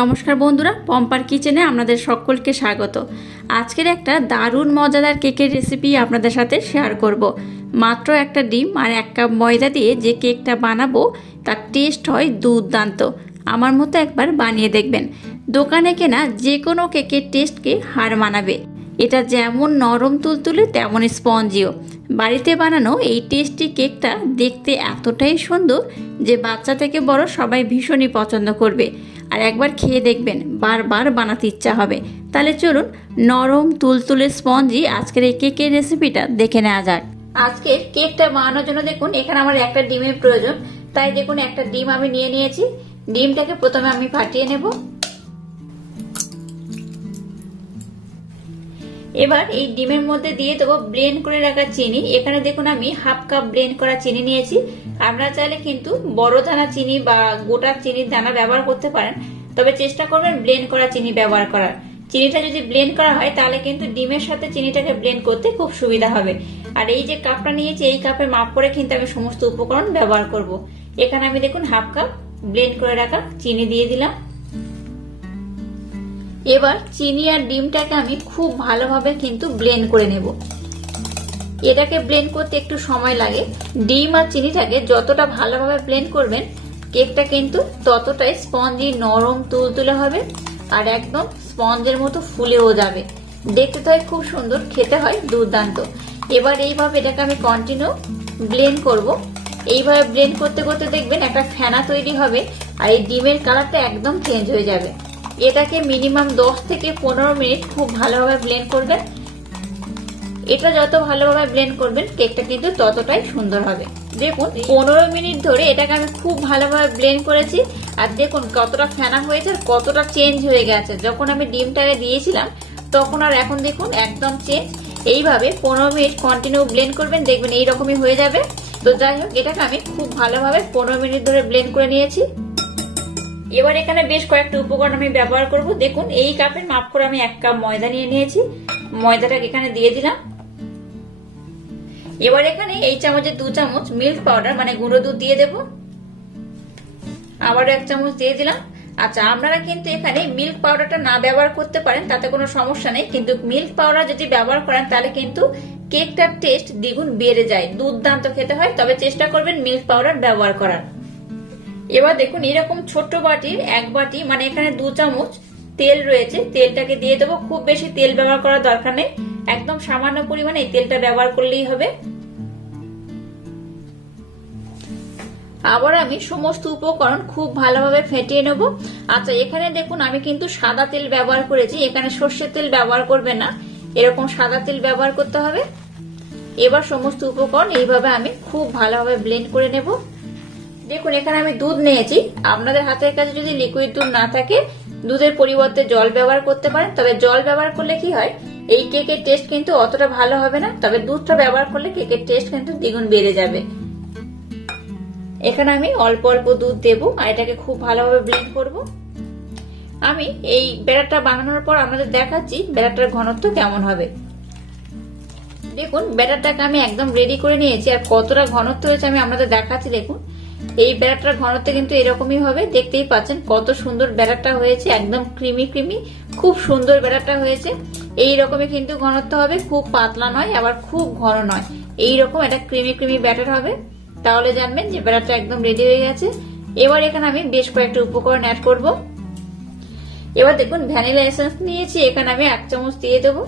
নমস্কার বন্ধুরা, পম্পার কিচেনে আপনাদের সকলকে স্বাগত। আজকের একটা দারুণ মজাদার কেকের রেসিপি আপনাদের সাথে শেয়ার করব। মাত্র একটা ডিম আর 1 কাপ ময়দা দিয়ে যে কেকটা বানাবো তার টেস্ট হয় দুর্দান্ত। আমার মতো একবার বানিয়ে দেখবেন। দোকানে কেনা যে কোনো কেকের টেস্টকে হার মানাবে। এটা যেমন নরম তুলতুলে তেমন স্পঞ্জিও। বাড়িতে বানানো এই টেস্টি কেকটা দেখতে এতটাই সুন্দর যে বাচ্চা থেকে বড় সবাই ভীষণই পছন্দ করবে। আর একবার খেয়ে দেখবেন, বারবার বানাতে ইচ্ছা হবে। তাহলে চলুন নরম তুলতুলে স্পঞ্জি আজকের এই কেকের রেসিপিটা দেখে নেওয়া যাক। আজকের কেকটা বানানোর জন্য দেখুন এখানে আমার একটা ডিমের প্রয়োজন। তাই দেখুন একটা ডিম আমি নিয়ে নিয়েছি। ডিমটাকে প্রথমে আমি ফাটিয়ে নেব। এবার এই ডিমের মধ্যে দিয়ে দেবো ব্লেন্ড করে রাখা চিনি। এখানে দেখুন আমি হাফ কাপ ব্লেন্ড করা চিনি নিয়েছি। আপনারা চাইলে কিন্তু বড় দানা চিনি বা গোটা চিনির দানা ব্যবহার করতে পারেন, তবে চেষ্টা করবেন ব্লেন্ড করা চিনি ব্যবহার করার। চিনিটা যদি ব্লেন্ড করা হয় তাহলে কিন্তু ডিমের সাথে চিনিটাকে ব্লেন্ড করতে খুব সুবিধা হবে। আর এই যে কাপটা নিয়েছি এই কাপের মাপ করে কিন্তু আমি সমস্ত উপকরণ ব্যবহার করব। এখানে আমি দেখুন হাফ কাপ ব্লেন্ড করে রাখা চিনি দিয়ে দিলাম। এবার চিনি আর ডিমটাকে আমি খুব ভালোভাবে কিন্তু ব্লেন্ড করে নেব। এটাকে ব্লেন্ড করতে একটু সময় লাগে। ডিম আর চিনিটাকে যতটা ভালোভাবে ব্লেন্ড করবেন কেকটা কিন্তু ততটাই স্পঞ্জি নরম তুলতুলে হবে আর একদম স্পঞ্জের মতো ফুলেও যাবে। দেখতে তো হয় খুব সুন্দর, খেতে হয় দুর্দান্ত। এবার এইভাবে এটাকে আমি কন্টিনিউ ব্লেন্ড করব। এইভাবে ব্লেন্ড করতে করতে দেখবেন একটা ফেনা তৈরি হবে আর এই ডিমের কালারটা একদম চেঞ্জ হয়ে যাবে। এটাকে মিনিমাম 10 থেকে 15 মিনিট খুব ভালোভাবে ব্লেন্ড করবেন। এটা যত ভালোভাবে ব্লেন্ড করবেন কেকটা কিন্তু ততটাই সুন্দর হবে। দেখুন 15 মিনিট ধরে এটাকে আমি খুব ভালোভাবে ব্লেন্ড করেছি। আর দেখুন কতটা ফেনা হয়েছে আর কতটা চেঞ্জ হয়ে গেছে। যখন আমি ডিমটাকে দিয়েছিলাম তখন আর এখন দেখুন একদম চেঞ্জ। এইভাবে 15 মিনিট কন্টিনিউ ব্লেন্ড করবেন, দেখবেন এইরকমই হয়ে যাবে। তো যাই হোক, এটাকে আমি খুব ভালোভাবে 15 মিনিট ধরে ব্লেন্ড করে নিয়েছি। এবার এখানে বেশ কয়েকটা উপকরণ আমি ব্যবহার করব। দেখুন এই কাপের মাপ করে আমি 1 কাপ ময়দা নিয়ে নিয়েছি। ময়দাটাকে এখানে দিয়ে দিলাম। এবার এখানে এই চামচে 2 চামচ মিল্ক পাউডার মানে গুঁড়ো দুধ দিয়ে দেব। আবারও 1 চামচ দিয়ে দিলাম। আচ্ছা, আপনারা কিন্তু এখানে মিল্ক পাউডারটা না ব্যবহার করতে পারেন, তাতে কোনো সমস্যা নেই। কিন্তু মিল্ক পাউডার যদি ব্যবহার করেন তাহলে কিন্তু কেকটার টেস্ট দ্বিগুণ বেড়ে যায়, দুর্দান্ত খেতে হয়। তবে চেষ্টা করবেন মিল্ক পাউডার ব্যবহার করার। এবার দেখুন এরকম ছোট্ট বাটির 1 বাটি মানে এখানে 2 চামচ তেল রয়েছে। তেলটাকে দিয়ে দেবো। খুব বেশি তেল ব্যবহার করার দরকার নেই, একদম সামান্য পরিমাণে এই তেলটা ব্যবহার করলেই হবে। আবার আমি সমস্ত উপকরণ খুব ভালোভাবে ফেটিয়ে নেব। আচ্ছা, এখানে দেখুন আমি কিন্তু সাদা তেল ব্যবহার করেছি, এখানে সর্ষের তেল ব্যবহার করবেন না, এরকম সাদা তেল ব্যবহার করতে হবে। এবার সমস্ত উপকরণ এইভাবে আমি খুব ভালোভাবে ব্লেন্ড করে নেব। দেখুন এখানে আমি দুধ নিয়েছি। আপনাদের হাতের কাছে যদি লিকুইড দুধ না থাকে দুধের পরিবর্তে জল ব্যবহার করতে পারেন। তবে জল ব্যবহার করলে কি হয়, এই কেকের টেস্ট কিন্তু অতটা ভালো হবে না। তবে দুধটা ব্যবহার করলে কেকের টেস্ট কিন্তু দ্বিগুণ বেড়ে যাবে। এখানে আমি অল্প অল্প দুধ দেবো আর এটাকে খুব ভালোভাবে ব্লেন্ড করব। আমি এই ব্যাটারটা বানানোর পর আপনাদের দেখাচ্ছি ব্যাটারটার ঘনত্ব কেমন হবে। দেখুন ব্যাটারটাকে আমি একদম রেডি করে নিয়েছি আর কতটা ঘনত্ব হয়েছে আমি আপনাদের দেখাচ্ছি। দেখুন এই ব্যাটারটার ঘনত্ব কিন্তু এরকমই হবে। দেখতেই পাচ্ছেন কত সুন্দর ব্যাটারটা হয়েছে, একদম ক্রিমি ক্রিমি, খুব সুন্দর ব্যাটারটা হয়েছে। এই রকমই কিন্তু ঘনত্ব হবে, খুব পাতলা নয় আবার খুব ঘন নয়, এইরকম একটা ক্রিমি ক্রিমি ব্যাটার হবে। তাহলে জানবেন যে ব্যাটারটা একদম রেডি হয়ে গেছে। এবার এখানে আমি বেশ কয়েকটা উপকরণ অ্যাড করব। এবার দেখুন ভ্যানিলা এসেন্স নিয়েছি, এখানে আমি 1 চামচ দিয়ে দেবো।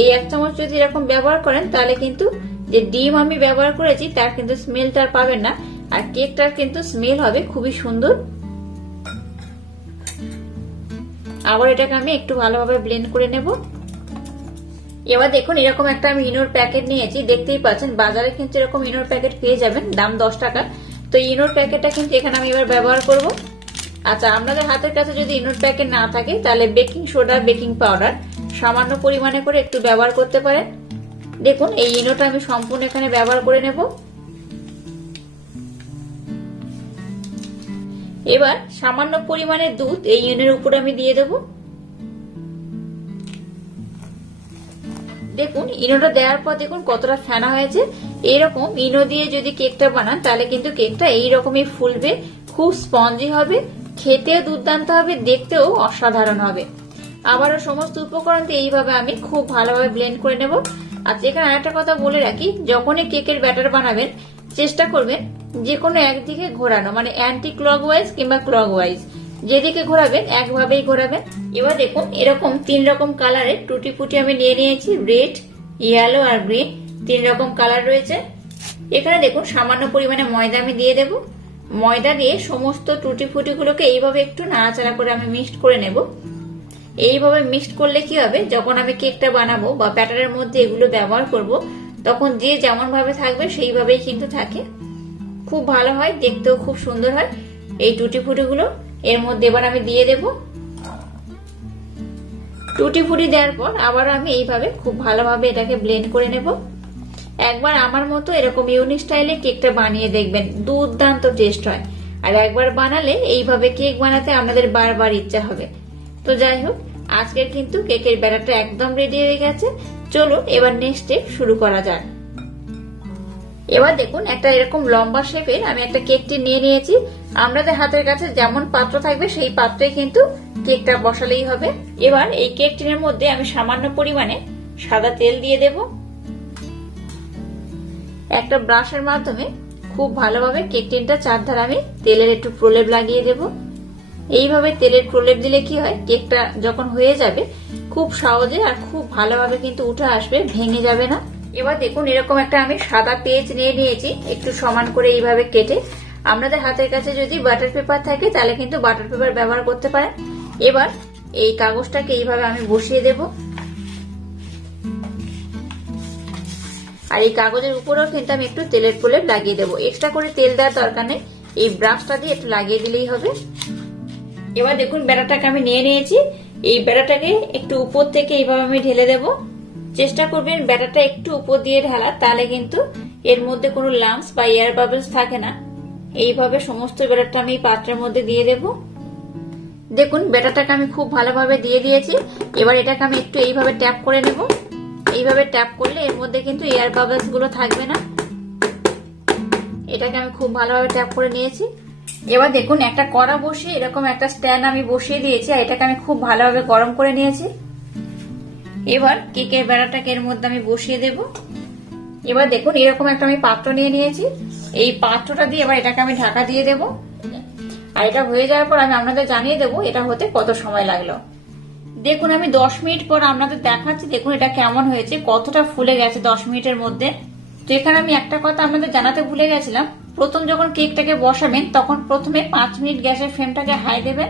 এই 1 চামচ যদি এরকম ব্যবহার করেন তাহলে কিন্তু যে ডিম আমি ব্যবহার করেছি তার কিন্তু স্মেলটা আর পাবেন না, আর কেকটার কিন্তু স্মেল হবে খুবই সুন্দর। আবার এটাকে আমি একটু ভালোভাবে ব্লেন্ড করে নেব। এবার দেখুন এরকম একটা আমি ইনোর প্যাকেট নিয়েছি। দেখতেই পাচ্ছেন বাজারে কিন্তু এরকম ইনোর প্যাকেট পেয়ে যাবেন, দাম 10 টাকা। তো ইনোর প্যাকেটটা কিন্তু এখানে আমি এবার ব্যবহার করব। আচ্ছা, আপনাদের হাতের কাছে যদি ইনোর প্যাকেট না থাকে তাহলে বেকিং সোডা বেকিং পাউডার সামান্য পরিমাণে করে একটু ব্যবহার করতে পারেন। দেখুন এই ইনোটা আমি সম্পূর্ণ এখানে ব্যবহার করে নেব। এবার সামান্য পরিমাণে দুধ এই ইনোর উপর আমি দিয়ে দেব। দেখুন ইনোটা দেওয়ার পর দেখুন কতটা ফেনা হয়েছে। এইরকম ইনো দিয়ে যদি কেকটা বানান তাহলে কিন্তু কেকটা এইরকমই ফুলবে, খুব স্পঞ্জি হবে, খেতেও দুর্দান্ত হবে, দেখতেও অসাধারণ হবে। আবারও সমস্ত উপকরণ দিয়ে এইভাবে আমি খুব ভালোভাবে ব্লেন্ড করে নেব। আর এখানে আরেকটা কথা বলে রাখি, যখনই কেকের ব্যাটার বানাবেন চেষ্টা করবেন যে কোনো একদিকে ঘোরানো, মানে অ্যান্টি ক্লকওয়াইজ কিংবা ক্লকওয়াইজ, যেদিকে ঘোরাবেন একভাবেই ঘোরাবেন। এবার দেখুন এরকম 3 রকম কালারের টুটি ফুটি আমি নিয়ে নিয়েছি, রেড, ইয়েলো আর গ্রিন, 3 রকম কালার রয়েছে। এখানে দেখুন সামান্য পরিমাণে ময়দা আমি দিয়ে দেব। ময়দা দিয়ে সমস্ত টুটি ফুটি গুলোকে এইভাবে একটু নাড়াচাড়া করে আমি মিক্সড করে নেব। এইভাবে মিক্সড করলে কি হবে, যখন আমি কেকটা বানাবো বা ব্যাটারের মধ্যে এগুলো ব্যবহার করব, তখন যে যেমন ভাবে থাকবে সেইভাবেই কিন্তু থাকে, খুব ভালো হয়, দেখতেও খুব সুন্দর হয়। এই টুটি ফুটি গুলো এর মধ্যে এবার আমি দিয়ে দেব। টুটি ফুটি দেওয়ার পর আবার আমি এইভাবে খুব ভালোভাবে এটাকে ব্লেন্ড করে নেব। একবার আমার মতো এরকম ইউনিক স্টাইলে কেকটা বানিয়ে দেখবেন, দুর্দান্ত টেস্ট হয়। আর একবার বানালে এইভাবে কেক বানাতে আপনাদের বারবার ইচ্ছা হবে। তো যাই হোক, আজকের কিন্তু কেকের ব্যাটারটা একদম রেডি হয়ে গেছে। চলুন এবার নেক্সট স্টেপ শুরু করা যাক। এবার দেখুন একটা এরকম লম্বা শেপের আমি একটা কেকটি নিয়ে নিয়েছি। আপনাদের হাতের কাছে যেমন পাত্র থাকবে সেই পাত্রে কিন্তু কেকটা বসালেই হবে। এবার এই কেক টিনের মধ্যে আমি সামান্য পরিমাণে সাদা তেল দিয়ে দেব। একটা ব্রাশের মাধ্যমে খুব ভালোভাবে কেক টিনটা চারধারে আমি তেলের একটু প্রলেপ লাগিয়ে দেব। এইভাবে তেলের প্রলেপ দিলে কি হয়, কেকটা যখন হয়ে যাবে খুব সহজে আর খুব ভালোভাবে কিন্তু উঠে আসবে, ভেঙে যাবে না। এবার দেখুন এরকম একটা আমি সাদা পেজ নিয়ে নিয়েছি, একটু সমান করে এইভাবে কেটে। আপনাদের হাতের কাছে যদি বাটার পেপার থাকে তাহলে কিন্তু বাটার পেপার ব্যবহার করতে পারেন। এবার এই কাগজটাকে এইভাবে আমি বসিয়ে দেব। আর এই কাগজের উপরেও কিন্তু আমি একটু তেলের প্রলেপ লাগিয়ে দেবো। এক্সট্রা করে তেল দেওয়ার দরকার নেই, এই ব্রাশটা দিয়ে একটু লাগিয়ে দিলেই হবে। এবার দেখুন ব্যাটারটাকে আমি নিয়ে নিয়েছি। এই ব্যাটারটাকে একটু উপর থেকে এইভাবে আমি ঢেলে দেব। চেষ্টা করবেন ব্যাটারটা একটু উপর দিয়ে ঢালা, তাহলে কিন্তু এর মধ্যে কোনো লাম্পস বা এয়ার বাবলস থাকে না। এইভাবে সমস্ত ব্যাটারটা আমি পাত্রের মধ্যে দিয়ে দেব। দেখুন ব্যাটারটাকে আমি খুব ভালোভাবে দিয়ে দিয়েছি। এবার এটাকে আমি একটু এইভাবে ট্যাপ করে নেব। এইভাবে ট্যাপ করলে এর মধ্যে কিন্তু এয়ার বাবলস গুলো থাকবে না। এটাকে আমি খুব ভালোভাবে ট্যাপ করে নিয়েছি। এবার দেখুন একটা কড়া বসিয়ে এরকম একটা স্ট্যান্ড আমি বসিয়ে দিয়েছি, আর এটাকে আমি খুব ভালোভাবে গরম করে নিয়েছি। এবার কেকের ব্যাটারটাকে এর মধ্যে আমি বসিয়ে দেব। এবার দেখুন এরকম একটা আমি পাত্র নিয়ে নিয়েছি। এই পাত্রটা দিয়ে এবার এটাকে আমি ঢাকা দিয়ে দেব। আর এটা হয়ে যাওয়ার পর আমি আপনাদের জানিয়ে দেবো এটা হতে কত সময় লাগলো। দেখুন আমি 10 মিনিট পর আপনাদের দেখাচ্ছি। দেখুন এটা কেমন হয়েছে, কতটা ফুলে গেছে 10 মিনিটের মধ্যে। তো এখানে আমি একটা কথা আপনাদের জানাতে ভুলে গেছিলাম, প্রথম যখন কেকটাকে বসাবেন তখন প্রথমে 5 মিনিট গ্যাসের ফ্লেমটাকে হাই দেবেন,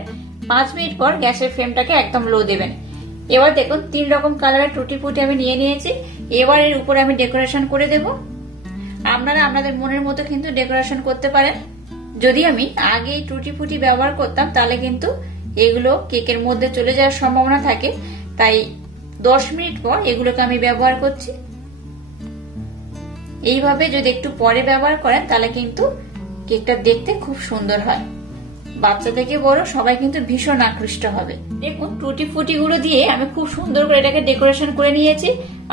5 মিনিট পর গ্যাসের ফ্লেমটাকে একদম লো দেবেন। এবার দেখুন 3 রকম কালারের টুটি ফুটি আমি নিয়ে নিয়েছি। এবার এর উপরে আমি ডেকোরেশন করে দেব। আপনারা আপনাদের মনের মতো কিন্তু ডেকোরেশন করতে পারেন। যদি আমি আগে এই টুটি ফুটি ব্যবহার করতাম তাহলে কিন্তু এগুলো কেকের মধ্যে চলে যাওয়ার সম্ভাবনা থাকে, তাই 10 মিনিট পর এগুলোকে আমি ব্যবহার করছি। এইভাবে যদি একটু পরে ব্যবহার করেন তাহলে কিন্তু কেকটা দেখতে খুব সুন্দর হয়। বাচ্চা থেকে বড় সবাই কিন্তু ভীষণ আকৃষ্ট হবে। দেখুন টুটি ফুটি গুলো দিয়ে আমি খুব সুন্দর করে এটাকে ডেকোরেশন করে নিয়েছি।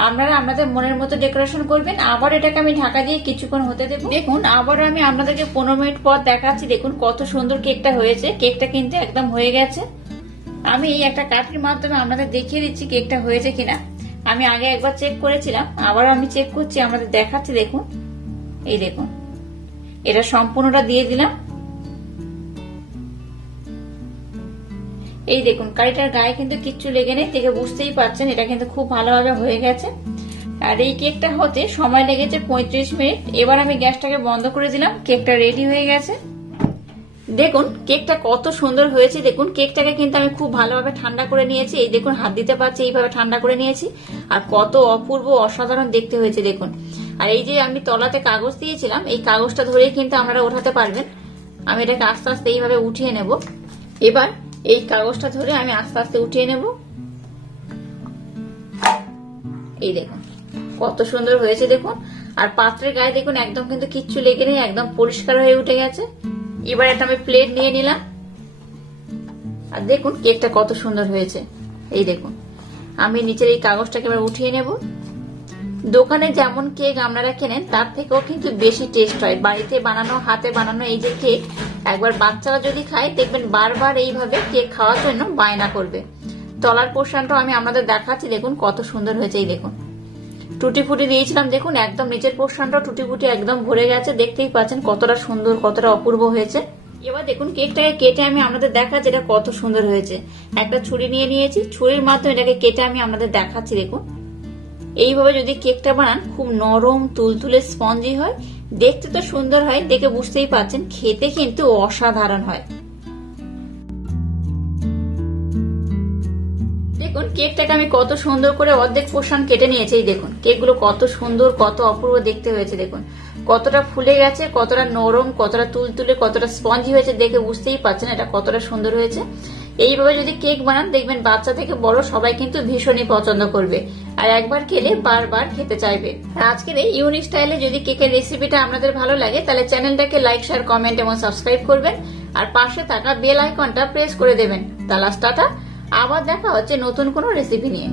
আপনারা আপনাদের মনের মতো ডেকোরেশন করবেন। আবার এটাকে আমি ঢাকা দিয়ে কিছুক্ষণ হতে দেবো। দেখুন আবার আমি আপনাদেরকে 15 মিনিট পর দেখাচ্ছি। দেখুন কত সুন্দর কেকটা হয়েছে। কেকটা কিন্তু একদম হয়ে গেছে। আমি এই একটা কাঠির মাধ্যমে আপনাদের দেখিয়ে দিচ্ছি কেকটা হয়েছে কিনা। আমি আগে একবার চেক করেছিলাম, আবার আমি চেক করছি, আপনাদের দেখাচ্ছি। দেখুন এই দেখুন এটা সম্পূর্ণটা দিয়ে দিলাম। এই দেখুন কারিটার গায়ে কিন্তু কিচ্ছু লেগে নেই, দেখে বুঝতেই পারছেন এটা কিন্তু খুব ভালোভাবে হয়ে গেছে। আর এই কেকটা হতে সময় লেগেছে 35 মিনিট। এবার আমি গ্যাসটাকে বন্ধ করে দিলাম। কেকটা রেডি হয়ে গেছে। দেখুন কেকটা কত সুন্দর হয়েছে। দেখুন কেকটাকে কিন্তু আমি খুব ভালোভাবে ঠান্ডা করে নিয়েছি। এই দেখুন হাত দিতে পারছি, এইভাবে ঠান্ডা করে নিয়েছি। আর কত অপূর্ব অসাধারণ দেখতে হয়েছে দেখুন। আর এই যে আমি তলাতে কাগজ দিয়েছিলাম, এই কাগজটা ধরেই কিন্তু আপনারা ওঠাতে পারবেন। আমি এটাকে আস্তে আস্তে এইভাবে উঠিয়ে নেব। এবার এই কাগজটা ধরে আমি আস্তে আস্তে উঠিয়ে নেব। এই দেখুন কত সুন্দর হয়েছে দেখুন। আর পাত্রের গায়ে দেখুন একদম কিন্তু কিচ্ছু লেগে নেই, একদম পরিষ্কার হয়ে উঠে গেছে। এবার একটা আমি প্লেট নিয়ে নিলাম। আর দেখুন কেকটা কত সুন্দর হয়েছে। এই দেখুন আমি নিচের এই কাগজটাকে এবার উঠিয়ে নেব। দোকানে যেমন কেক আপনারা কেনেন তার থেকেও কিন্তু বেশি টেস্ট হয়। বাড়িতে বানানো, হাতে বানানো এই যে কেক একবার বাচ্চারা যদি খায় দেখবেন বারবার এইভাবে কেক খাওয়ার জন্য বায়না করবে। তলার পোর্শনটা আমি আপনাদের দেখাচ্ছি, দেখুন কত সুন্দর হয়েছে। এই দেখুন টুটি ফুটি দিয়েছিলাম, দেখুন একদম নিচের পোর্শনটা টুটি ফুটি একদম ভরে গেছে। দেখতেই পাচ্ছেন কতটা সুন্দর, কতটা অপূর্ব হয়েছে। এবার দেখুন কেকটাকে কেটে আমি আপনাদের দেখাচ্ছি এটা কত সুন্দর হয়েছে। একটা ছুরি নিয়ে নিয়েছি, ছুরির মাধ্যমে এটাকে কেটে আমি আপনাদের দেখাচ্ছি। দেখুন এইভাবে যদি কেকটা বানান খুব নরম তুলতুলে স্পঞ্জি হয়, দেখতে তো সুন্দর হয়, দেখে বুঝতেই পারছেন খেতে কিন্তু অসাধারণ হয়। দেখুন কেকটাকে আমি কত সুন্দর করে অর্ধেক পোর্শন কেটে নিয়েছি। দেখুন কেকগুলো কত সুন্দর, কত অপূর্ব দেখতে হয়েছে। দেখুন কতটা ফুলে গেছে, কতটা নরম, কতটা তুলতুলে, কতটা স্পঞ্জি হয়েছে, দেখে বুঝতেই পারছেন এটা কতটা সুন্দর হয়েছে। এইভাবে যদি কেক বানান দেখবেন বাচ্চা থেকে বড় সবাই কিন্তু ভীষণই পছন্দ করবে, আর একবার খেলে বারবার খেতে চাইবে। আর আজকের এই ইউনিক স্টাইলে যদি কেকের রেসিপিটা আপনাদের ভালো লাগে তাহলে চ্যানেলটাকে লাইক, শেয়ার, কমেন্ট এবং সাবস্ক্রাইব করবেন, আর পাশে থাকা বেল আইকনটা প্রেস করে দেবেন। তাহলে টাটা, আবার দেখা হচ্ছে নতুন কোনো রেসিপি নিয়ে।